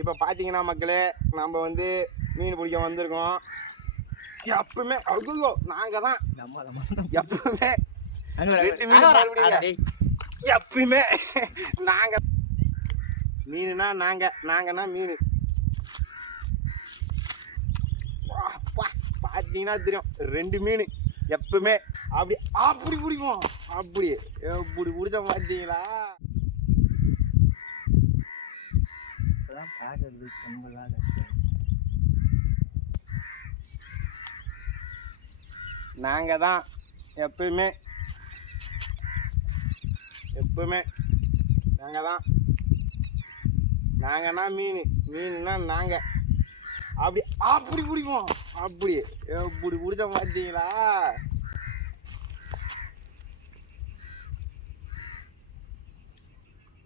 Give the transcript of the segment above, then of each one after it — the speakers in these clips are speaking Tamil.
இப்போ பார்த்தீங்கன்னா மக்களே நம்ம வந்து மீன் பிடிக்க வந்திருக்கோம். எப்பவுமே ஐயோ நாங்கள் தான். எப்பவுமே ரெண்டு மீன். எப்பயுமே நாங்கள் மீனுனா நாங்கள் நாங்கன்னா மீன். பார்த்தீங்கன்னா தெரியும் ரெண்டு மீன். எப்பவுமே அப்படி அப்படி பிடிக்கும் அப்படி எப்படி பிடிச்ச பார்த்தீங்களா அதெல்லாம் பார்க்கறது கண்களாக நாங்கள் தான் எப்பயுமே எப்பவுமே நாங்கள் தான் நாங்கன்னா மீன் மீன்னா நாங்கள் அப்படி அப்படி பிடிப்போம் அப்படி எப்படி பிடிச்ச பார்த்தீங்களா?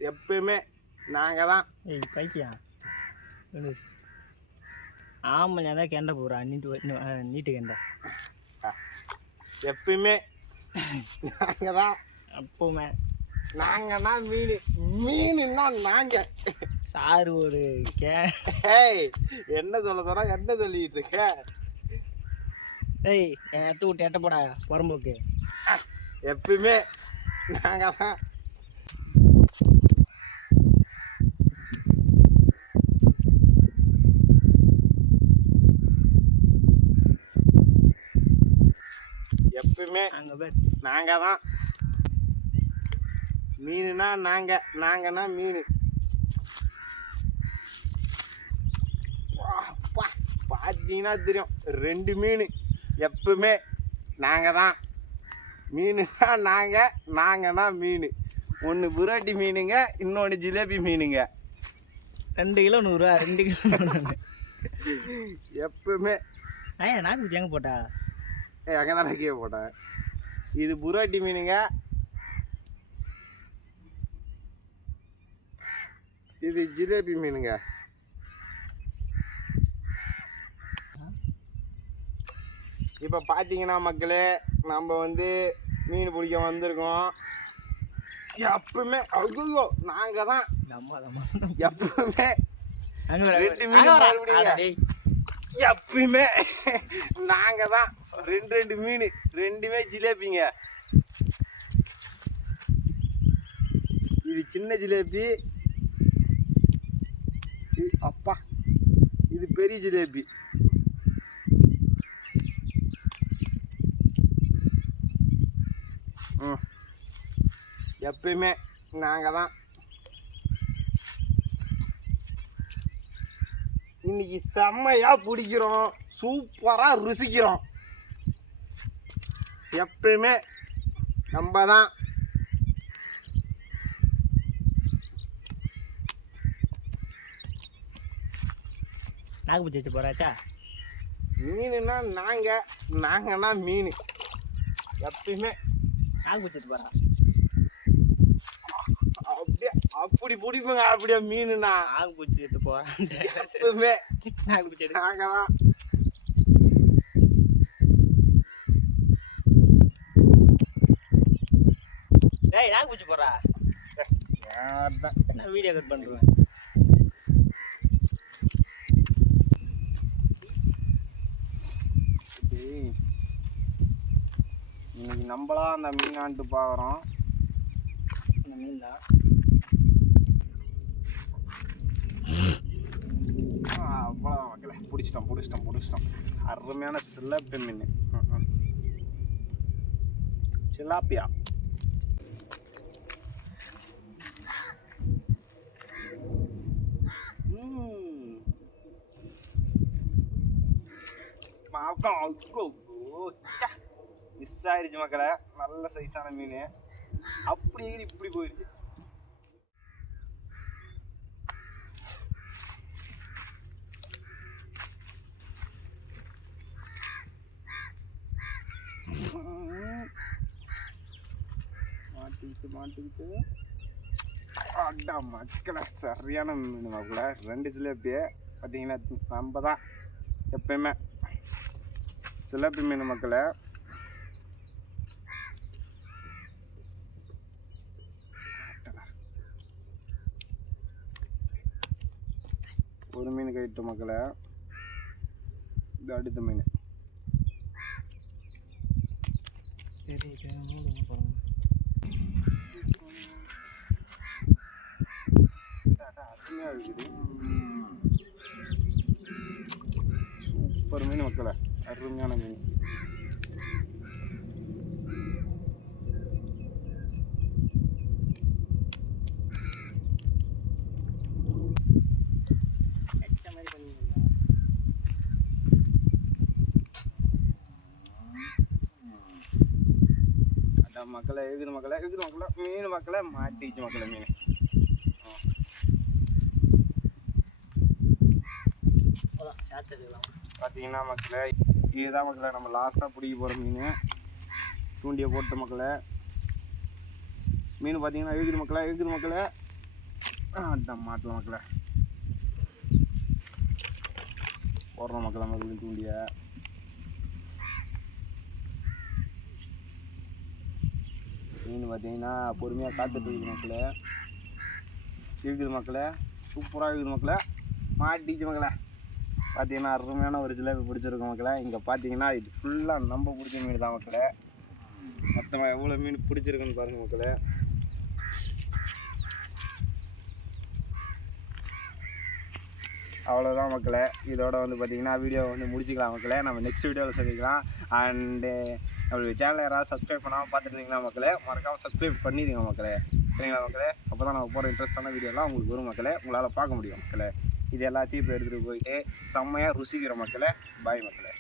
எப்பயுமே நாங்கள் தான் பைக்கியா ஆமாம் தான் கெண்ட போகிறா நீட்டு நீட்டு கெண்ட. எப்பயுமே நாங்கள் தான் அப்போவுமே. நாங்கன்னா மீன். மீனுன்னா நாங்கள் சாரு ஒரு கே என்ன சொல்ல சொன்னா என்ன சொல்லிட்டு இருக்க? ஏய் என் எத்த விட்டு எட்ட போடா புறம்போக்கு எப்பயுமே நாங்க தான் எப்பயுமே அங்கே பேர் நாங்க தான். மீனுனா நாங்க நாங்கன்னா மீன். பார்த்தீங்கன்னா தெரியும் ரெண்டு மீன். எப்பவுமே நாங்க தான். மீனுனா நாங்க நாங்கன்னா மீன். ஒன்று புராட்டி மீனுங்க இன்னொன்று ஜிலேபி மீனுங்க. ரெண்டு கிலோ நூறுரூவா ரெண்டு கிலோ நூறு எப்பவுமே. ஐயா நாக்கு எங்கே போட்டா? அங்கே தானே கீழே போட்டேன். இது புராட்டி மீனுங்க. இது ஜிலேபி மீனுங்க. இப்போ பார்த்தீங்கன்னா மக்களே நம்ம வந்து மீன் பிடிக்க வந்திருக்கோம். எப்பவுமே ஐயோ நாங்கள் தான் எப்பவுமே ரெண்டு மீன். மறுபடியும். எப்பயுமே நாங்கள் தான். ரெண்டு ரெண்டு மீன். ரெண்டுமே ஜிலேபிங்க. இது சின்ன ஜிலேபி. இது- அப்பா. இது பெரிய ஜிலேபி. ம். எப்பயுமே நாங்கள் தான் இன்னைக்கு செம்மையா பிடிக்கிறோம் சூப்பரா ருசிக்கிறோம். எப்பயுமே நம்ம தான் நாக்கு பிடிச்சி வச்சு போகிறாச்சா மீனுன்னா நாங்க நாங்கன்னா மீன். எப்பயுமே. நாக்கு பிடிச்சிட்டு போகிறா அப்படியே அப்படி பிடிப்புங்க அப்படியே மீனுனா. நாக்கு பிடிச்சி எடுத்து எப்பயுமே நாக்கு பிடிச்சி நாங்க தான் டேய் நாக்கு பிடிச்சி யார்தான். நான் வீடியோ கட் பண்ணுறேன் டேய், இன்னைக்கு நம்மளா அந்த மீனான்ட்டு பார்க்குறோம் இந்த மீன் தான் அவ்வளோ மக்களே. பிடிச்சிட்டோம் பிடிச்சிட்டோம் பிடிச்சிட்டோம். அருமையான சிலப்பி மீன். சிலாப்பியா. ம். மாக்கா, மிஸ் ஆயிருச்சு மக்களே. நல்ல சைஸான மீன். அப்படி இப்படி போயிருச்சு. மாட்டிக்கிட்டு மாட்டிக்கிட்டு. அடா மக்களை சரியான மீன் மாப்பிள்ள ரெண்டு ஜிலேபி பார்த்தீங்கன்னா நம்ம தான் எப்பயுமே. சிலேபி மீன் மக்களை. ஒரு மீன் கைட்டு மக்களை. இது அடுத்த மீன். சரி இருக்குது சூப்பர் மீன் மக்களை அருமையான மீன். மக்களை இருக்குது மக்களை இருக்குது மக்களை. மீன் மக்களை மாட்டிச்சு மக்களை மீன். பார்த்தீங்கன்னா மக்களை இதுதான் மக்களை நம்ம லாஸ்ட்டாக பிடிக்க போகிற மீன். தூண்டியை போட்ட மக்களை. மீன் பார்த்தீங்கன்னா இழுக்குது மக்களை இழுக்குது மக்களை. ஆ, அதான் மக்களை. போடுறோம் மக்களை மக்களை தூண்டிய. மீன் பார்த்தீங்கன்னா பொறுமையாக காத்துட்டு இருக்குது மக்களே. இருக்குது மக்களே. சூப்பராக இருக்குது மக்களே. மாட்டிச்சு மக்களே. பார்த்தீங்கன்னா அருமையான ஒரு ஜிலேபி பிடிச்சிருக்கும் மக்களே. இங்கே பார்த்தீங்கன்னா இது ஃபுல்லாக நம்ம பிடிச்ச மீன் தான் மக்களே. மொத்தமாக எவ்வளோ மீன் பிடிச்சிருக்குன்னு பாருங்கள் மக்களே. அவ்வளோதான் மக்களே. இதோட வந்து பார்த்தீங்கன்னா வீடியோ வந்து முடிச்சிக்கலாம் மக்களே. நம்ம நெக்ஸ்ட் வீடியோவில் சந்திக்கலாம். அண்டு நம்மளுக்கு சேனலை யாராவது சப்ஸ்கிரைப் பண்ணாமல் பார்த்துருந்தீங்கன்னா மக்களே? மறக்காமல் சப்ஸ்கிரைப் பண்ணிடுங்க மக்களே. சரிங்களா மக்களே? அப்போ தான் நம்ம போகிற இன்ட்ரெஸ்டான வீடியோலாம் உங்களுக்கு வரும் மக்களே. உங்களால் பார்க்க முடியும் மக்களே. இது எல்லாத்தையும் இப்போ எடுத்துகிட்டு போயிட்டு செம்மையாக ருசிக்கிற மக்களை பாய் மக்களை.